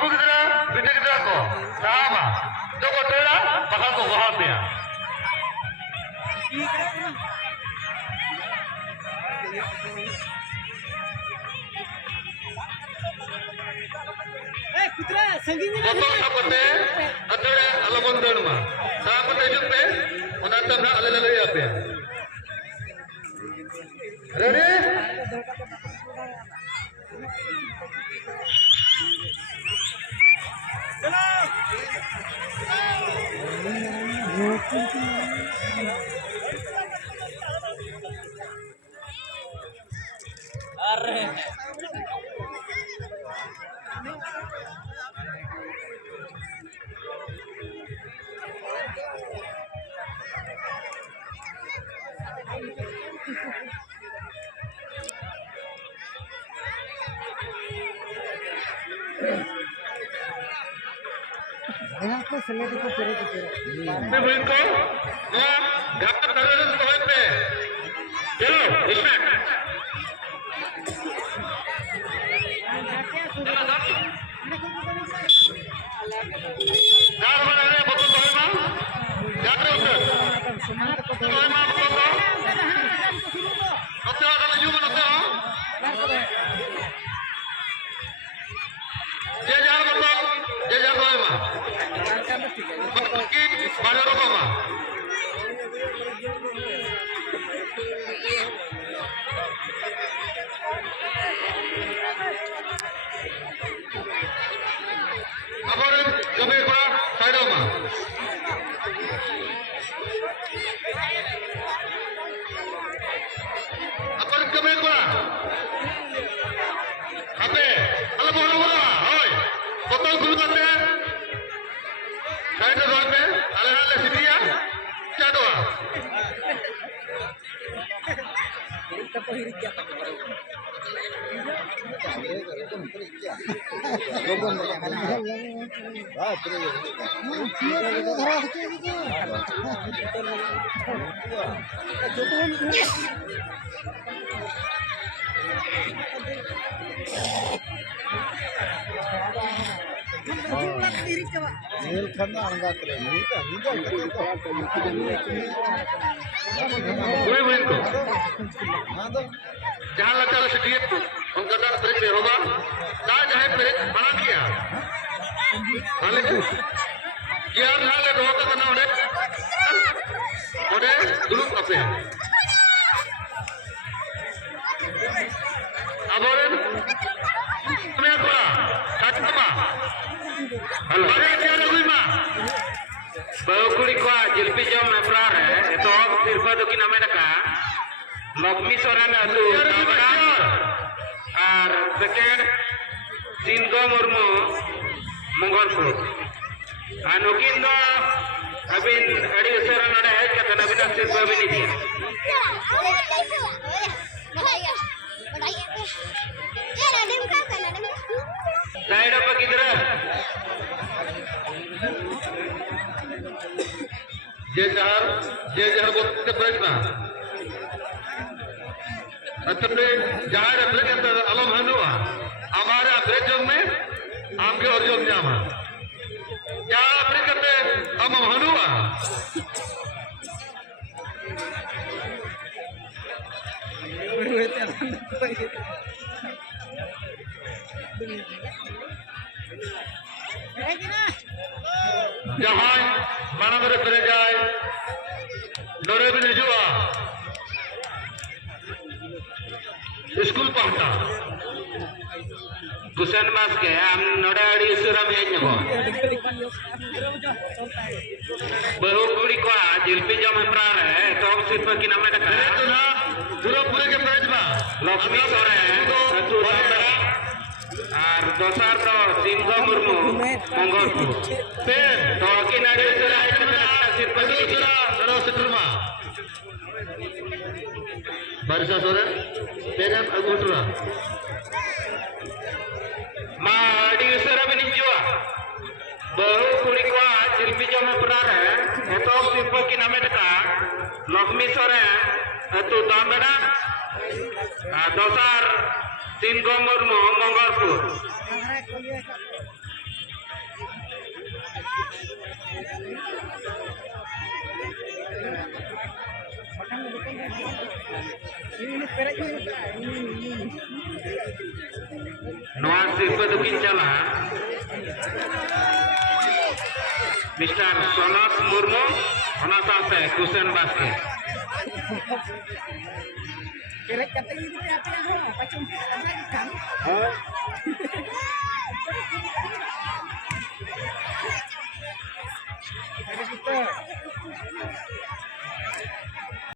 babu gidra bida gidra ko sama to ko tera bakal ko bahal dia putra sanginya kotor sapote atore alabon dharma sapote jupe onata na alalala yape ready Arre. यहाँ पे slate को पूरे मैं बिल्कुल हाँ घाट दरवाजे पहुंच पे चलो इसमें चार बना रहे बोतल तो है माँ जाते उसे तो है माँ बोतल तो नोते हो तो यूं नोते हो ये जार बोतल ये जार तो है माँ बोतल की बारे रोको माँ Abaran kami kura side ma. Abaran kami kura. Ape, ala bola bola, hoy. Botol gulu kate. Side road pe, ala ala sidiya. Kya doa? Boleh boleh tu. Jangan lakukan sedikit tu. Angkatan break deh, hoba. Dah jangan break, mana kia? Mana tu? Kia dah le dua tu kena udah. Udah dulu apa? Aboran, kenapa? Kata apa? Halo. Ada kia ada lima. Baukuri ko jilpi jam meprar hai to sirpa do ki name daka Lakshmi Soran atu ar second Singo Murmu Mongolpur anukin do abin adi usara nada hai kata nabina sirpa bini dia side apa kidra जे जहर बोलते प्रश्न अतने जहार अपने के अंदर अलम हनुआ हमारे अभ्रेजों में आपके और जो जामा क्या अपने करते हम हनुआ जहां मानवर करे जाए नोरे भी जुआ स्कूल पहुंचा कुशन मास के हम नोरे अड़ी सुरम है नको बहु कुड़ी को जिलपी जम प्रार है तो हम सिर्फ की नाम में रखा है तो ना पूरे के प्राइज बा लक्ष्मी सोरे तो আর দসার তো সিংহ মুর্মু মঙ্গলপুর পেন তো কি নাড়ি চলা আইতনা সিরপতি চলা সরস্বতীমা বারিসা সরে পেন আগুটরা মা আডি সরে বিনিজুয়া বহু কুড়ি को শিল্পী জমে প্রার এত শিল্প কি নামে দেখা লক্ষ্মী সরে এত দামবেড়া দসার সিংহ Murmu Mangalpur Perak ini. Noah sirpa dukin cala Mr. Sonat Murmu ona sate Kusen Basket Perak kata ini apa ya? Macam apa kan?